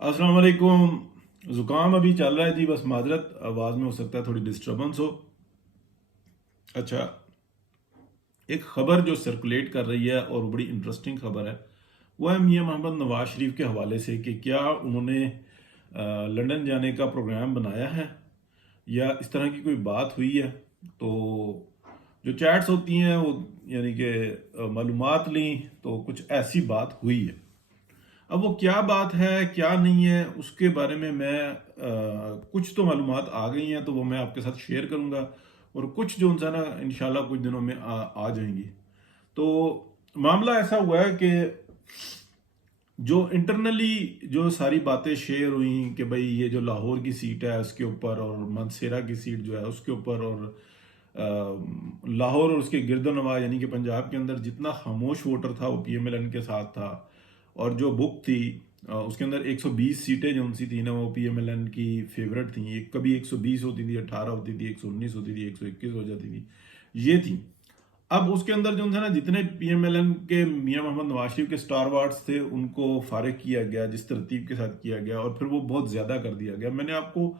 अस्सलाम वालेकुम। ज़ुकाम अभी चल रहा है जी, बस माजरत आवाज़ में हो सकता है थोड़ी डिस्टर्बेंस हो। अच्छा, एक ख़बर जो सर्कुलेट कर रही है और बड़ी इंटरेस्टिंग ख़बर है वो है मियां मोहम्मद नवाज शरीफ के हवाले से कि क्या उन्होंने लंदन जाने का प्रोग्राम बनाया है या इस तरह की कोई बात हुई है। तो जो चैट्स होती हैं वो यानी कि मालूमात ली तो कुछ ऐसी बात हुई है। अब वो क्या बात है क्या नहीं है उसके बारे में मैं कुछ तो मालूमात आ गई हैं तो वो मैं आपके साथ शेयर करूंगा, और कुछ जो उनसे ना इंशाल्लाह कुछ दिनों में आ जाएंगी। तो मामला ऐसा हुआ है कि जो इंटरनली जो सारी बातें शेयर हुई कि भाई ये जो लाहौर की सीट है उसके ऊपर और मनसेरा की सीट जो है उसके ऊपर, और लाहौर और उसके गिरदोनवा यानी कि पंजाब के अंदर जितना खामोश वोटर था वो पीएमएलएन के साथ था। और जो बुक थी उसके अंदर 120 सीटें जो उनसी थी ना वो पीएमएलएन की फेवरेट थी। एक कभी 120 होती थी, 18 होती थी, 119 होती थी, 121 हो जाती थी, ये थी। अब उसके अंदर जो था ना जितने पीएमएलएन के मियां मोहम्मद नवाज शरीफ के स्टार वार्ड्स थे उनको फारिग किया गया, जिस तरतीब के साथ किया गया, और फिर वो बहुत ज्यादा कर दिया गया। मैंने आपको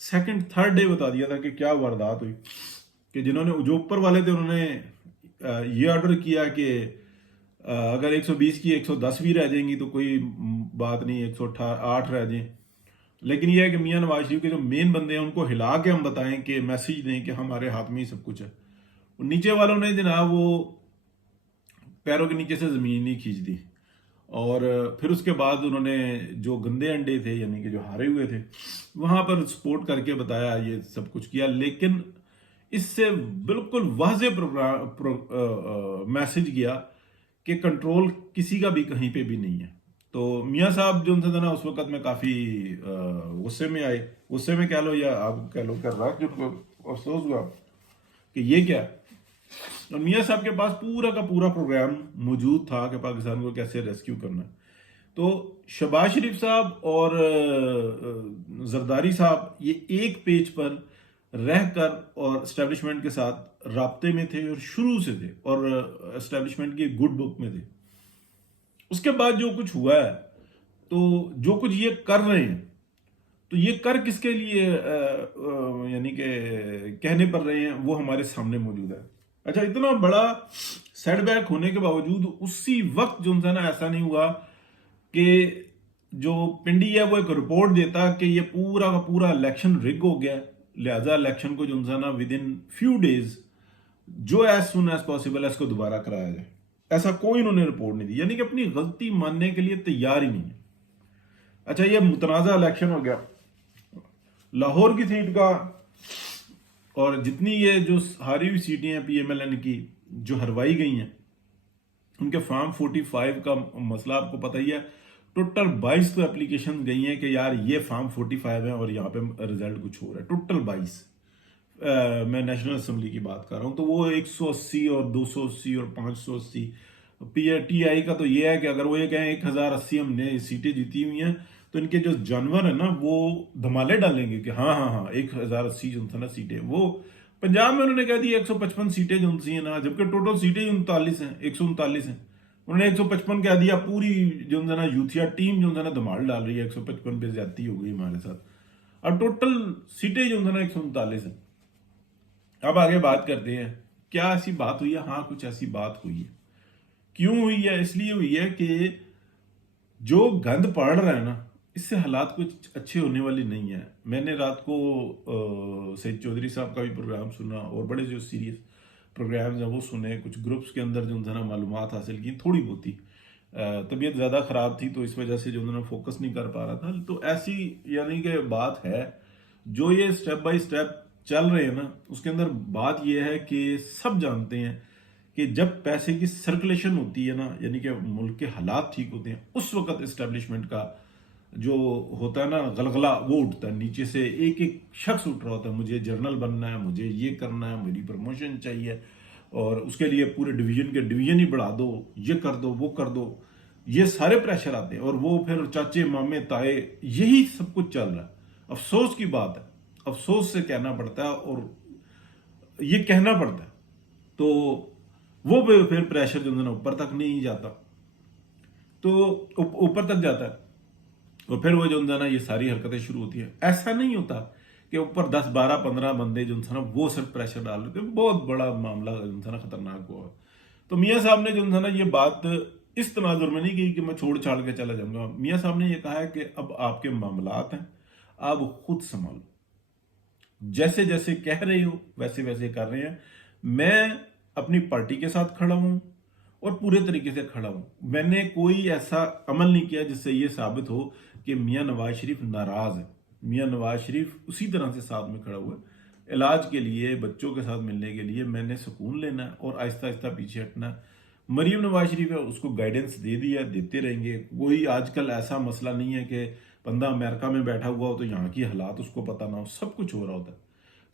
सेकंड थर्ड डे बता दिया था कि क्या वारदात हुई, कि जिन्होंने जो ऊपर वाले थे उन्होंने ये ऑर्डर किया कि अगर 120 की 110 भी रह जाएंगी तो कोई बात नहीं, 108 रह जाए। लेकिन यह है कि मियां नवाज शरीफ के जो मेन बंदे हैं उनको हिला के हम बताएं कि मैसेज दें कि हमारे हाथ में ही सब कुछ है। नीचे वालों ने जनाब वो पैरों के नीचे से जमीन नहीं खींच दी, और फिर उसके बाद उन्होंने जो गंदे अंडे थे यानी कि जो हारे हुए थे वहां पर सपोर्ट करके बताया, ये सब कुछ किया। लेकिन इससे बिल्कुल वाज़ेह मैसेज गया कि कंट्रोल किसी का भी कहीं पे भी नहीं है। तो मियाँ साहब जो थे ना उस वक्त में काफी गुस्से में आए, गुस्से में कह लो या आप कह लो कर रहा जो अफसोस हुआ कि ये क्या है। और मियाँ साहब के पास पूरा का पूरा प्रोग्राम मौजूद था कि पाकिस्तान को कैसे रेस्क्यू करना है। तो शहबाज शरीफ साहब और जरदारी साहब ये एक पेज पर रहकर और एस्टेब्लिशमेंट के साथ राब्ते में थे और शुरू से थे और एस्टेब्लिशमेंट की गुड बुक में थे। उसके बाद जो कुछ हुआ है, तो जो कुछ ये कर रहे हैं तो ये कर किसके लिए यानी कि कहने पर रहे हैं वो हमारे सामने मौजूद है। अच्छा, इतना बड़ा सेटबैक होने के बावजूद उसी वक्त जो था ना ऐसा नहीं हुआ कि जो पिंडी है वो एक रिपोर्ट देता कि ये पूरा का पूरा इलेक्शन रिग हो गया, लिहाजा इलेक्शन को जो था ना विद इन फ्यू डेज जो एज सुन एज पॉसिबल है इसको दोबारा कराया जाए। ऐसा कोई इन्होंने रिपोर्ट नहीं दी, यानी कि अपनी गलती मानने के लिए तैयार ही नहीं है। अच्छा, ये मुतनाज़ा इलेक्शन हो गया लाहौर की सीट का, और जितनी ये जो हारी हुई सीटें हैं पीएमएलएन की जो हरवाई गई हैं उनके फॉर्म 45 का मसला आपको पता ही है। टोटल 22 तो एप्लीकेशन गई हैं कि यार ये फॉर्म 45 है और यहाँ पे रिजल्ट कुछ हो रहा है। टोटल 22, मैं नेशनल असेंबली की बात कर रहा हूँ। तो वो 180 और 280 और 580 टीआई का तो ये है कि अगर वो ये कहें 1080 हमने सीटें जीती हुई हैं तो इनके जो जानवर है ना वो धमाले डालेंगे कि हाँ हाँ हाँ 1080 जो था ना सीटें। वो पंजाब में उन्होंने कह दी 155 सीटें जो सी है ना, जबकि टोटल सीटें 39 हैं, 139 हैं। उन्होंने 155 कह दिया। पूरी जो है ना यूथिया टीम जो है ना धमाल डाल रही है, 155 पे ज्यादती हो गई हमारे साथ। और टोटल सीटें जो है ना 139 है। अब आगे बात करते हैं क्या ऐसी बात हुई है। हाँ, कुछ ऐसी बात हुई है। क्यों हुई है? इसलिए हुई है कि जो गंद पड़ रहा है ना इससे हालात कुछ अच्छे होने वाली नहीं है। मैंने रात को सईद चौधरी साहब का भी प्रोग्राम सुना और बड़े जो सीरियस प्रोग्राम्स हैं वो सुने, कुछ ग्रुप्स के अंदर जो था ना मालूमात हासिल की थोड़ी बहुत ही। तबीयत ज़्यादा ख़राब थी तो इस वजह से जो उन्होंने फोकस नहीं कर पा रहा था। तो ऐसी यानी कि बात है जो ये स्टेप बाय स्टेप चल रहे हैं ना उसके अंदर बात यह है कि सब जानते हैं कि जब पैसे की सर्कुलेशन होती है ना यानी कि मुल्क के हालात ठीक होते हैं उस वक्त एस्टेब्लिशमेंट का जो होता है ना गलगला वो उठता है नीचे से। एक एक शख्स उठ रहा होता है, मुझे जर्नल बनना है, मुझे ये करना है, मेरी प्रमोशन चाहिए, और उसके लिए पूरे डिवीजन के डिवीजन ही बढ़ा दो, ये कर दो, वो कर दो। ये सारे प्रेशर आते हैं और वो फिर चाचे मामे ताए यही सब कुछ चल रहा है। अफसोस की बात है, अफसोस से कहना पड़ता है और ये कहना पड़ता है। तो वो फिर प्रेशर जो है ना ऊपर तक नहीं जाता, तो ऊपर तक जाता है। और फिर वो जो है ना ये सारी हरकतें शुरू होती हैं। ऐसा नहीं होता कि ऊपर 10 12 15 बंदे जो है ना वो सिर्फ प्रेशर डाल रहे थे, बहुत बड़ा मामला जो है ना खतरनाक हुआ। तो मियाँ साहब ने जो है ना ये बात इस तनाजुर में नहीं की कि मैं छोड़ छाड़ के चला जाऊंगा। मियाँ साहब ने ये कहा है कि अब आपके मामलात हैं, आप खुद संभालो, जैसे जैसे कह रहे हो वैसे वैसे कर रहे हैं। मैं अपनी पार्टी के साथ खड़ा हूं और पूरे तरीके से खड़ा हूं। मैंने कोई ऐसा अमल नहीं किया जिससे ये साबित हो कि मियां नवाज शरीफ नाराज है। मियां नवाज शरीफ उसी तरह से साथ में खड़ा हुआ है। इलाज के लिए, बच्चों के साथ मिलने के लिए मैंने सुकून लेना है और आहिस्ता आहिस्ता पीछे हटना है। मरीम नवाज शरीफ है, उसको गाइडेंस दे दिया, देते रहेंगे। कोई आजकल ऐसा मसला नहीं है कि बंदा अमेरिका में बैठा हुआ हो तो यहाँ की हालात उसको पता ना हो। सब कुछ हो रहा होता है,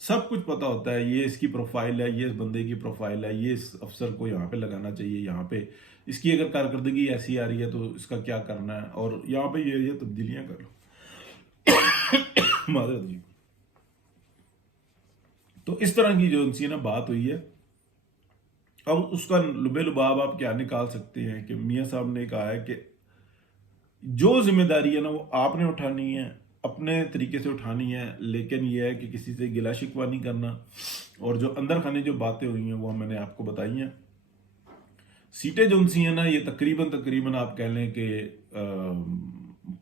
सब कुछ पता होता है। ये इसकी प्रोफाइल है, ये इस बंदे की प्रोफाइल है, ये इस अफसर को यहाँ पे लगाना चाहिए, यहाँ पे इसकी अगर कारकर्दगी ऐसी आ रही है तो इसका क्या करना है, और यहाँ पे ये तब्दीलियां कर लो। मादरत जी। तो इस तरह की जो उनसे ना बात हुई है। अब उसका लुबे लुबाब आप क्या निकाल सकते हैं कि मियाँ साहब ने कहा है कि जो जिम्मेदारी है ना वो आपने उठानी है, अपने तरीके से उठानी है, लेकिन यह है कि किसी से गिला शिकवा नहीं करना। और जो अंदर खाने जो बातें हुई हैं वो मैंने आपको बताई हैं। सीटें जो उनसी हैं ना ये तकरीबन आप कह लें कि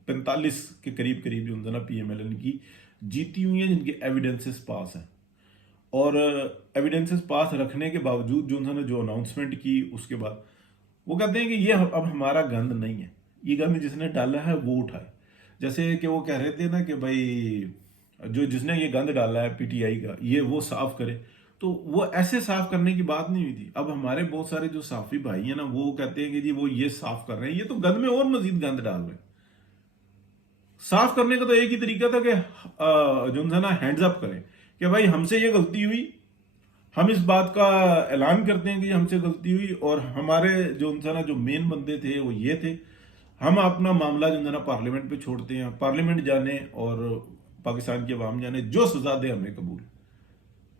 45 के करीब करीब जो ना PMLN की जीती हुई हैं, जिनके एविडेंसेस पास हैं। और एविडेंसेस पास रखने के बावजूद जो अनाउंसमेंट की उसके बाद वो कहते हैं कि ये अब हमारा गंद नहीं है, ये गंद जिसने डाला है वो उठाए। जैसे कि वो कह रहे थे ना कि भाई जिसने ये गंद डाला है PTI का, ये वो साफ करे। तो वो ऐसे साफ करने की बात नहीं हुई थी। अब हमारे बहुत सारे जो साफी भाई हैं ना वो कहते हैं कि जी वो ये साफ कर रहे हैं, ये तो गंद में और मजीद गंद डाल रहे हैं। साफ करने का तो एक ही तरीका था कि जो है ना हैंड्स अप करें कि भाई हमसे ये गलती हुई, हम इस बात का ऐलान करते हैं कि हमसे गलती हुई, और हमारे जो ना जो मेन बंदे थे वो ये थे। हम अपना मामला जो है ना पार्लियामेंट पे छोड़ते हैं, पार्लियामेंट जाने और पाकिस्तान की अवाम जाने, जो सजा दे हमें कबूल।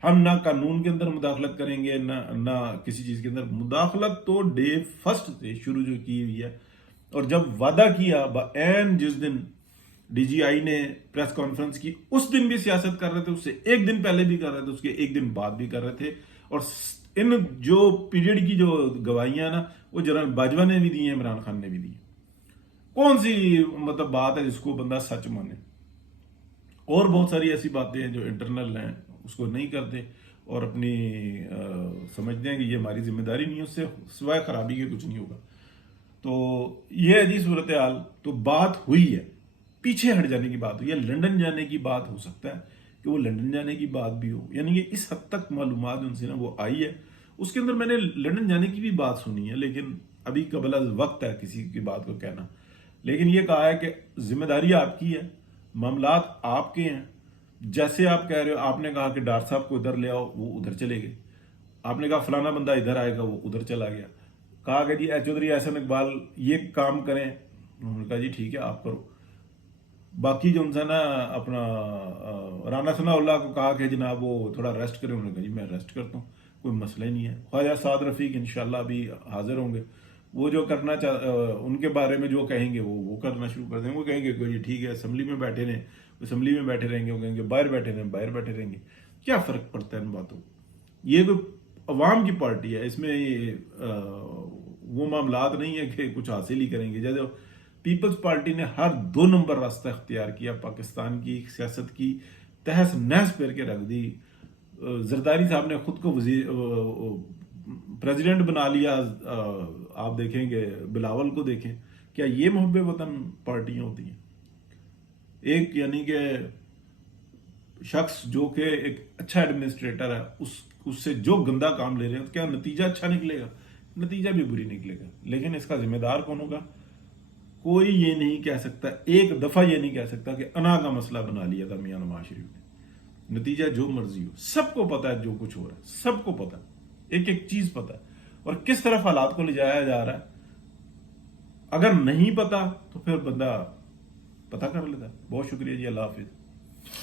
हम ना कानून के अंदर मुदाखलत करेंगे, ना किसी चीज के अंदर मुदाखलत। तो डे फर्स्ट से शुरू जो की हुई है, और जब वादा किया एन जिस दिन DGI ने प्रेस कॉन्फ्रेंस की उस दिन भी सियासत कर रहे थे, उससे एक दिन पहले भी कर रहे थे, उसके एक दिन बाद भी कर रहे थे। और इन जो पीरियड की जो गवाहियां ना वो जनरल बाजवा ने भी दी है, इमरान खान ने भी दी है। कौन सी मतलब बात है जिसको बंदा सच माने। और बहुत सारी ऐसी बातें हैं जो इंटरनल हैं उसको नहीं करते और अपनी समझते हैं कि ये हमारी जिम्मेदारी नहीं है, उससे सिवाय खराबी के कुछ नहीं होगा। तो ये है जी सूरत हाल। तो बात हुई है, पीछे हट जाने की बात हुई है, लंदन जाने की बात हो सकता है कि वो लंदन जाने की बात भी हो, यानी कि इस हद तक मालूमात उनसे ना वो आई है। उसके अंदर मैंने लंदन जाने की भी बात सुनी है, लेकिन अभी कबल वक्त है किसी की बात को कहना। लेकिन ये कहा है कि जिम्मेदारी आपकी है, मामलात आपके हैं। जैसे आप कह रहे हो, आपने कहा कि डॉक्टर साहब को इधर ले आओ, वो उधर चले गए। आपने कहा फलाना बंदा इधर आएगा, वो उधर चला गया। कहा कि जी चौधरी एहसन इकबाल ये काम करें, उन्होंने कहा जी ठीक है आप करो। बाकी जो उनसे ना अपना राना सनाउल्लाह को कहा कि जनाब वो थोड़ा रेस्ट करें, उन्होंने कहा जी मैं रेस्ट करता हूँ, कोई मसला ही नहीं है। ख्वाजा साद रफीक इंशाल्लाह भी हाजिर होंगे, वो जो करना उनके बारे में जो कहेंगे वो करना शुरू कर देंगे। वो कहेंगे कि जी ठीक है असेंबली में बैठे रहें, असेंबली में बैठे रहेंगे, वो कहेंगे बाहर बैठे रहें, बाहर बैठे रहेंगे। क्या फर्क पड़ता है इन बातों। ये कोई अवाम की पार्टी है, इसमें वो मामलात नहीं है कि कुछ हासिल ही करेंगे। जैसे पीपल्स पार्टी ने हर 2 नंबर रास्ता इख्तियार किया, पाकिस्तान की सियासत की तहस नहस फेर के रख दी। जरदारी साहब ने खुद को प्रेसिडेंट बना लिया। आप देखेंगे बिलावल को देखें, क्या ये मुहब्बे वतन पार्टियां होती हैं। एक यानी कि शख्स जो कि एक अच्छा एडमिनिस्ट्रेटर है, उससे जो गंदा काम ले रहे हैं, तो क्या नतीजा अच्छा निकलेगा? नतीजा भी बुरी निकलेगा। लेकिन इसका जिम्मेदार कौन होगा? कोई ये नहीं कह सकता, एक दफा ये नहीं कह सकता कि अना का मसला बना लिया था मियां नवाज शरीफ ने। नतीजा जो मर्जी हो, सबको पता है जो कुछ हो रहा है, सबको पता है, एक एक चीज पता है, और किस तरफ हालात को ले जाया जा रहा है। अगर नहीं पता तो फिर बंदा पता कर लेता है। बहुत शुक्रिया जी, अल्लाह हाफिज।